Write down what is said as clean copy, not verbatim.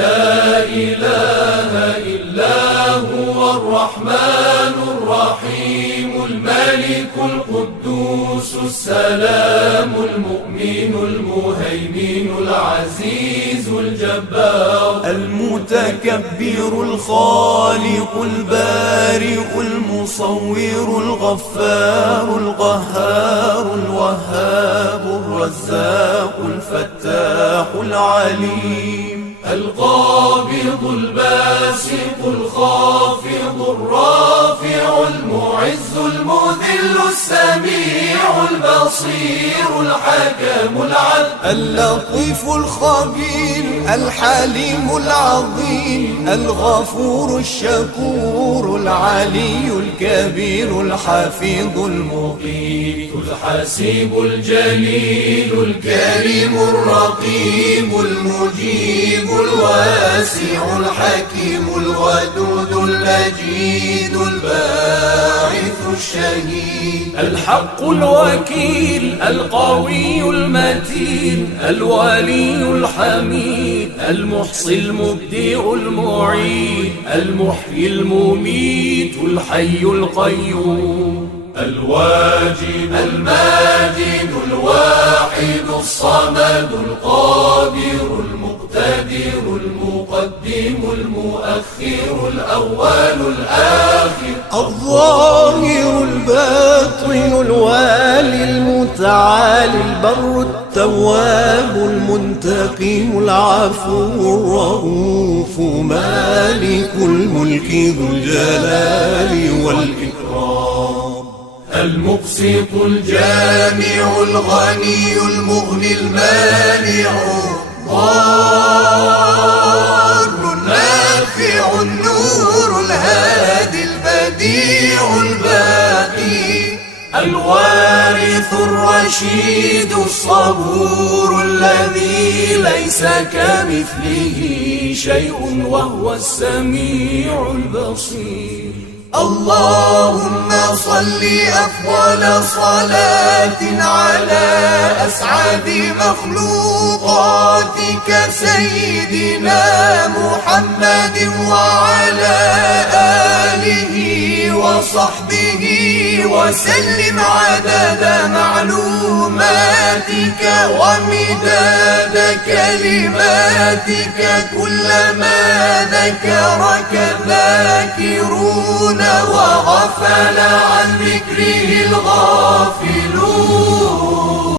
لا إله إلا هو الرحمن الرحيم الملك القدوس السلام المؤمن المهيمن العزيز الجبار المتكبر الخالق البارئ المصور الغفار القهار الوهاب الرزاق الفتاح العليم القابض الباسط الخافض الرافع المعز المذل السميع البصير الحكم العدل اللطيف الخبير الحليم العظيم الغفور الشكور العلي الكبير الحفيظ المقيت الحسيب الجليل الكريم الرقيب المجيب الواسع الحكيم الودود المجيد الباعث الشهيد الحق الوكيل القوي المتين الولي الحميد المحصي المبدئ المعيد المحيي المميت الحي القيوم الواجد الماجد الواحد الصمد القادر المقتدر المقدم المؤخر الأول الآخر الظاهر الباطن الوالي المتعالي البر التواب المنتقم العفو الرؤوف مالك الملك ذو الجلال والإكرام المبسط الجامع الغني المغني المانع الضار النافع النور الهادي البديع الباقي الوارث الرشيد الصبور الذي ليس كمثله شيء وهو السميع البصير اللهم صل أفضل صلاة على أسعد مخلوقاتك سيدنا محمد وعلى آله وصحبه وسلم عدد معلوماتك ومداد كلماتك كلما ذكرك الذاكرون وغفل عن ذكره الغافلون